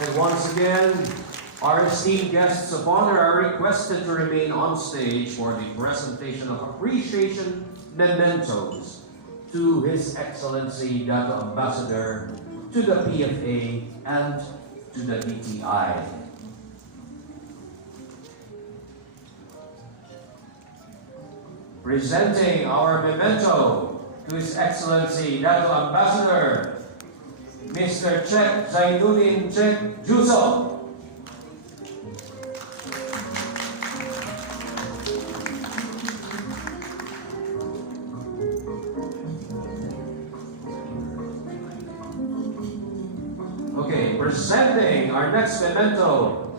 And once again, our esteemed guests of honor are requested to remain on stage for the presentation of appreciation mementos to His Excellency Dato Ambassador, to the PFA, and to the DTI. Presenting our memento to His Excellency Dato Ambassador, Mr. Cheikh Zainuddin Cheikh Juso. Okay, presenting our next memento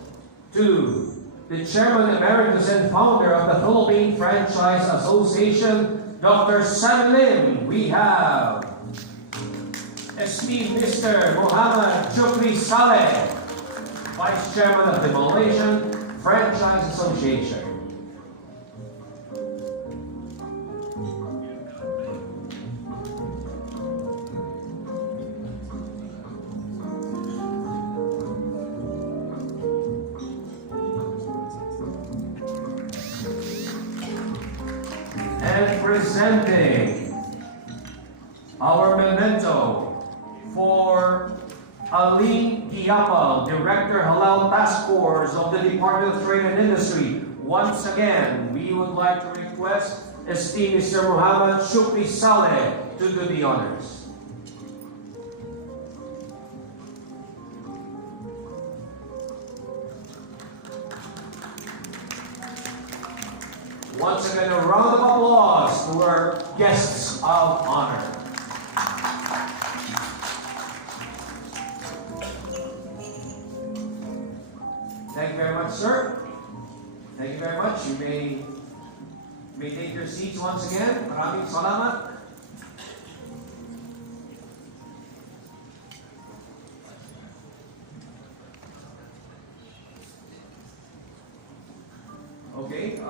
to the Chairman Emeritus and Founder of the Philippine Franchise Association, Dr. Sam Lim. We have esteemed Mr. Muhammad Shukri Saleh, Vice Chairman of the Malaysian Franchise Association. And presenting our memento for Ali Giapal, Director Halal Task Force of the Department of Trade and Industry. Once again, we would like to request esteemed Mr. Muhammad Shukri Saleh to do the honors. Once again, a round of applause to our guests of honor. Thank you very much, sir. Thank you very much. You may take your seats once again. Maraming salamat. Okay,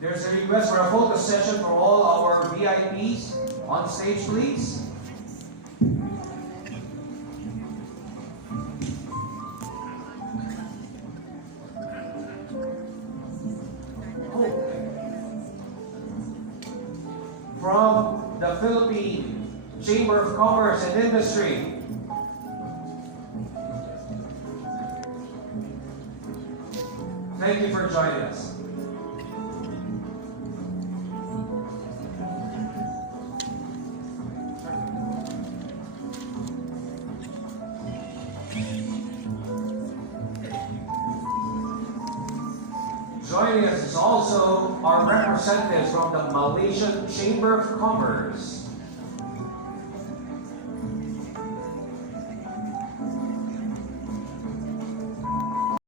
there's a request for a focus session for all our VIPs on stage, please. From the Philippine Chamber of Commerce and Industry, thank you for joining us. Joining us is also our representatives from the Malaysian Chamber of Commerce.